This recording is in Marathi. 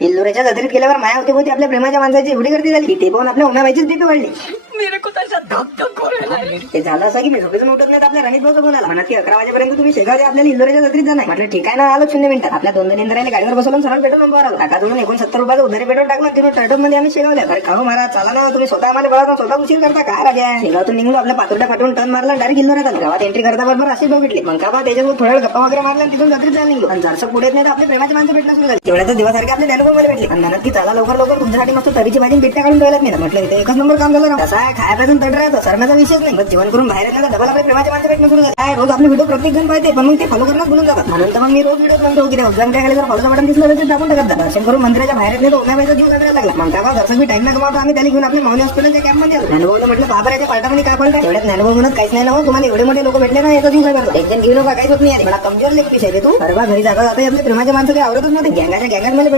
इल्लोरेच्या जत्रेत गेल्यावर माया होते होती आपल्या प्रेमाच्या माणसाची एवढी गर्दी झाली ते पाहून आपल्या उन्हाबाईचीच बीपी वाढली. ते झालं असं की मी झोपेतून उठत नाही आपल्या रणित भाऊचा बोलायला म्हणत की 11 वाजेपर्यंत तुम्ही शेगावच्या आपल्याला इल्लोरेच्या जत्रेत जाणार. म्हटलं ठीक आहे ना, आलो 0 मिनिटात. आपल्या 2 इंद्रायला गाडीवर बसवून सरळ पेट्रोल पंपावर आलो. टाका जोडून 69 रुपयाचं उधारी पेट्रोल टाकलं. तिथून टर्टोन मध्ये आम्ही शेगावल्या. अरे खाऊ महाराज चला ना, तुम्ही स्वतः आम्हाला बघा स्वतः उशीर करता काय राजा. शेगावतून निघून आपल्या पातोड्या पाठवून टर्न मारला डायरेक्ट इल्लोऱ्यात आलो. गावात एंट्री करता बरोबर अशी बघितली मग का त्याच्यासोबत थोड्या गप्पा वगैरे मारला तिथून जत्रेत जायला निघलो. आणि जरसं पुढे नाही तर आपल्या प्रेमाची माणसं भेटला सुरू झाली. तेवढ्याच दिवसासारखे आपल्या ज्ञानोबाला भेटले. आणि म्हणत की चला लवकर लवकर तुमच्यासाठी मस्त तरीची भाजी बिट्ट्या काढून ठेवल्यात नाही. म्हटलं इथे एकच नंबर काम झालं. कसं आहे खायपासून तट राहतो सरण्याचा विषयच नाही. बस जेवण करून बाहेर येण्याचा डबल आपल्या प्रेमाची माणसं भेटणं सुरू झालं. काय रोज आपले व्हिडिओ प्रत्येक जण पाहते पण मग ते फॉलो करण्यास बोलून जातात. म्हणून तर मग मी रोज व्हिडिओ बनवतो की उद्घाटन खाली जर फॉलोचं बटन दिसलं तर दाबून टाकत. दर्शन करून मंदिराच्या बाहेर येत नाही तर उन्हाबाईचा जीव करायला लागला. मग का दर्शक मी टाइम ना कमावतो आम्ही त्याला घेऊन आपल्या माऊली हॉस्पिटलच्या कॅम्पमध्ये आलो. ज्ञानोबाला म्हटलं बाबराच्या पार्टामध्ये काय पडलं तेवढ्यात ज्ञानोबा म्हणत काहीच नाही ना हो, तुम्हाला एवढे मोठे लोक भेटले ना याचा जीव काय करतो. टेन्शन घेऊ नका काहीच होत नाही. मला कमजोर लेख पिशाय रे तू. अरे बा घरी जाता जाता आपल्या प्रेमाच्या माणसं काही आवडतच नव्हते. गँगाच्या गँगात मला